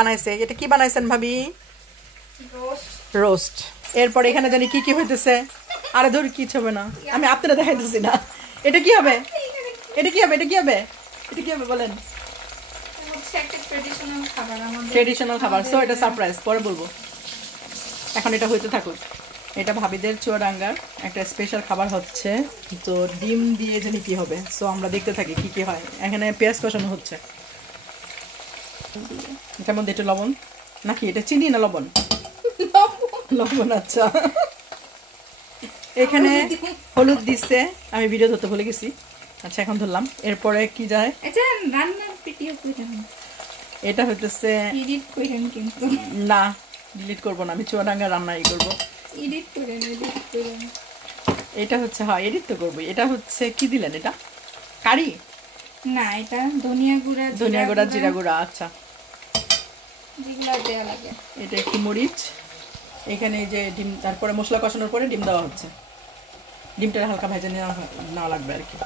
বানাইছে এটা কি বানাইছেন ভাবি রোস্ট এরপর এখানে জানি কি কি হইতেছে আরে ধর কি হবে না আমি আপনারা দেখাইতেছি না এটা কি হবে এটা কি হবে এটা কি হবে এটা কি হবে বলেন হচ্ছে একটা ট্র্যাডিশনাল খাবার আমাদের ট্র্যাডিশনাল খাবার সো এটা সারপ্রাইজ পরে বলবো এখন এটা হইতে থাকুক এটা ভাবিদের চুয়াডাঙ্গার একটা স্পেশাল খাবার হচ্ছে তো ডিম দিয়ে জানি কি হবে সো আমরা দেখতে থাকি কি কি হয় এখানে পেঁয়াজ কষানো হচ্ছে এটার মধ্যে একটু লবণ নাকি এটা চিনি না লবণ লবণ আচ্ছা এখানে হলুদ দিচ্ছে আমি ভিডিও ধরতে ভুলে গেছি আচ্ছা এখন ধরলাম এরপরে কি যায় এটা রান্নার ভিডিও কইরা এটা হইতেছে এডিট কইরেন কিন্তু না ডিলিট করব না আমি চুয়াডাঙ্গা রান্নাই করব এডিট কইরেন এটা হচ্ছে হ্যাঁ এডিট তো করব এটা হচ্ছে কি দিলেন এটা কারি না এটা ধনিয়া গুঁড়া জিরা গুঁড়া আচ্ছা যেগুলা দেয়া লাগে এটা একটু মরিচ এখানে যে ডিম তারপরে মশলা কষানোর পরে ডিম দেওয়া হচ্ছে ডিমটা হালকা ভেজে নেওয়া লাগবে আর কি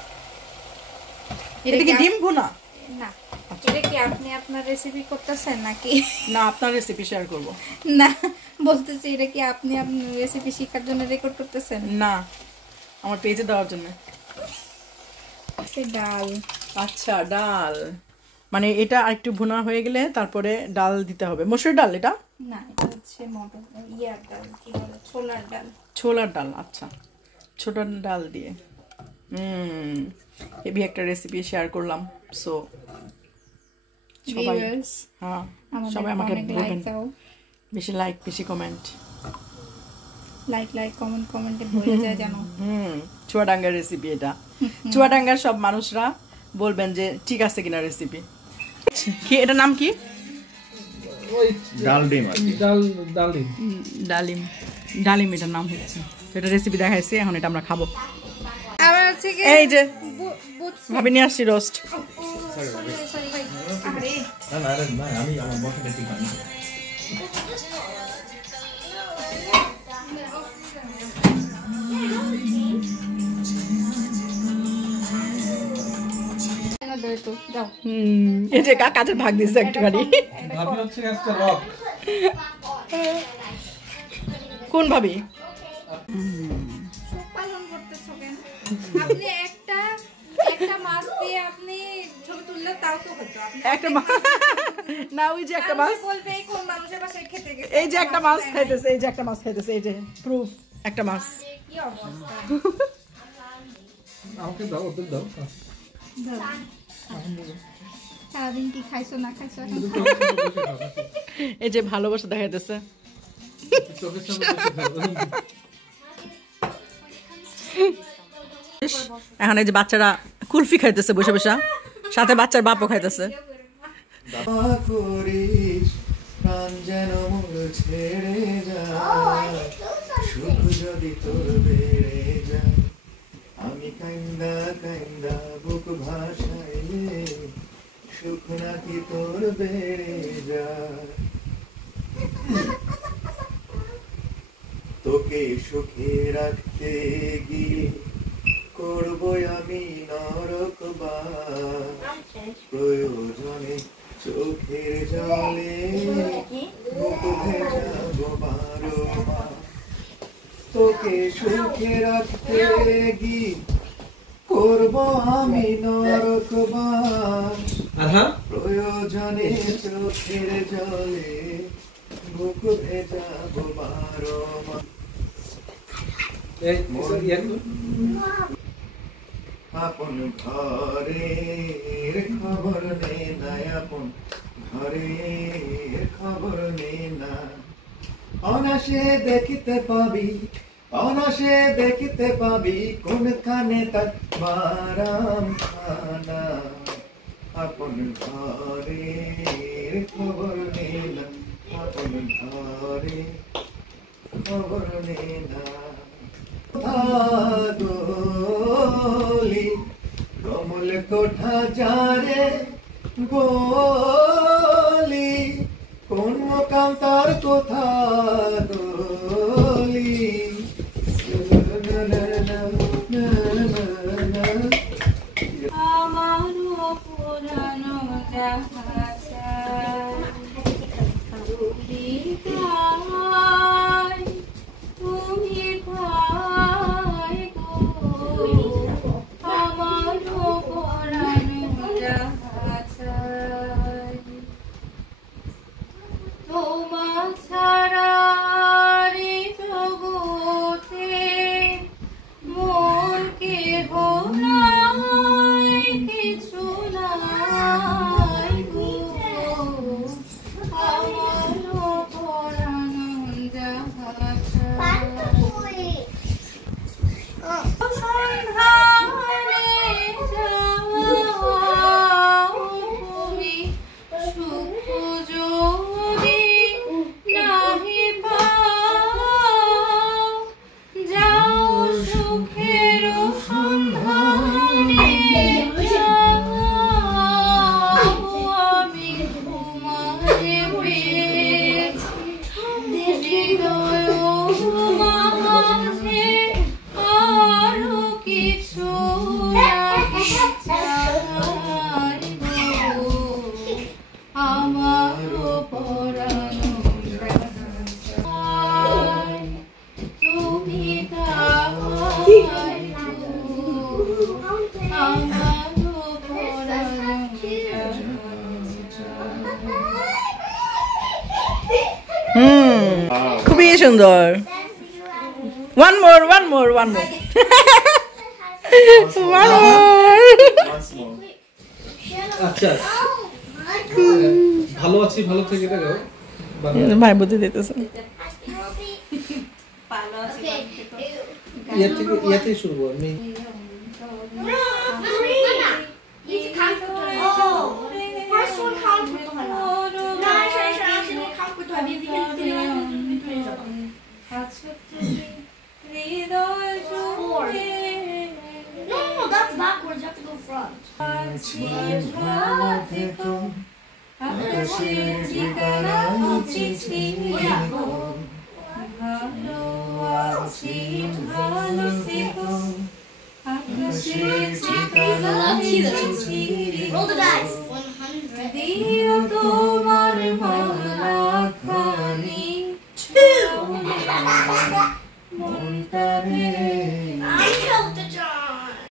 এটা কি ডিম ভুনা না এটা কি আপনি আপনার রেসিপি করতেছেন নাকি না আপনার রেসিপি শেয়ার করব না বলতেছি এটা কি আপনি আপনার রেসিপি শেখার জন্য রেকর্ড করতেছেন না আমার পেজে দেওয়ার জন্য ডাল আচ্ছা ডাল মানে এটা আরেকটু ভুনা হয়ে গেলে তারপরে ডাল দিতে হবে মসুর ডাল এটা না এটা হচ্ছে মটর ইয়ার ডাল কি বলে ছোলার ডাল আচ্ছা ছোট ডাল দিয়ে হেভি একটা রেসিপি শেয়ার করলাম সো সবাই হ্যাঁ সবাই আমাকে বলবেন বেশি লাইক বেশি কমেন্ট লাইক কমেন্টে ভুলে যায় জানো চুয়াডাঙ্গার রেসিপি এটা চুয়াডাঙ্গার সব মানুষরা বলবেন যে ঠিক আছে কিনা রেসিপি কি এটা নাম কি ডালিম এটার নাম হচ্ছে এটা রেসিপি দেখাইছি এখন এটা আমরা খাবো এই যে ভাবি নিয়ে আসছি রোস্ট এটা কাজের ভাগ দিচ্ছে একটুখানি কোন ভাবি আপনি একটা মাছ দিয়ে আপনি ছবি তুললে তাও তো হতো একটা না ওই যে একটা মাছ বলবে কোন মানুষের বাসায় খেতে গেছে এই যে একটা মাছ খাইতেছে এই যে একটা মাছ খাইতেছে এই যে প্রুফ একটা মাছ কি অবস্থা আমাকে দাও ওদের দাও সারাদিন কি খাইছো না খাইছো এই যে ভালোবাসা দেখাইতেছে এখন এই যে বাচ্চারা কুলফি খাইতেছে বসে বসে সাথে বাচ্চার বাপও খাইতেছে আমি কান্দা কান্দা বুক ভাসাইলে সুখ নাকি তোর বেড়ে যায় তোকে সুখে রাখতে গিয়ে করবো আমি নরকবাস প্রয়োজনে চোখের জলে বুক ভেজাবো বারো মাস তোকে সুখে রাখতে গিয়ে করবো আমি নরকবাস প্রয়োজনে চোখের জলে বুক ভেজাবো বারো মাস আপন ঘরের খবর নে না আপন ঘরের খবর নে না অনাসে দেখিতে পাবি কোনখানে তার মারাম খানা আপন ঘরের খবর নে না আপন ঘরে খবর নে না গলি কমল কোঠা যারে গলি কোন মকাম তার কোথা গলি আমার পুরানো জাহাজ তোমা ছাড়া রে জগতে মোর কেহ নাই, কিছু নাই গো, আমারও পরাণ যাহা সন্ধানে যাও তুমি, সুখ যদি নাহি পাও, যাও সুখের সন্ধানে যাও, আমি তোমারে পেয়েছি হৃদয় মাঝে, আরো কিছু নাহি চাই গো, আমারও পরাণ চাই, তুমি তাই গো, আমারও পরাণ চাই। খুবই সুন্দর। One more one more one more one more. আচ্ছা ভালো আছি, ভালো থেকে গাও। ভাই বুদ্ধি দিতেছে। ইয়াতে শুরু করব আমি। First one count with the one. No, actually count with the one. No, that's backwards. You have to go front. Roll the dice. 100. 2.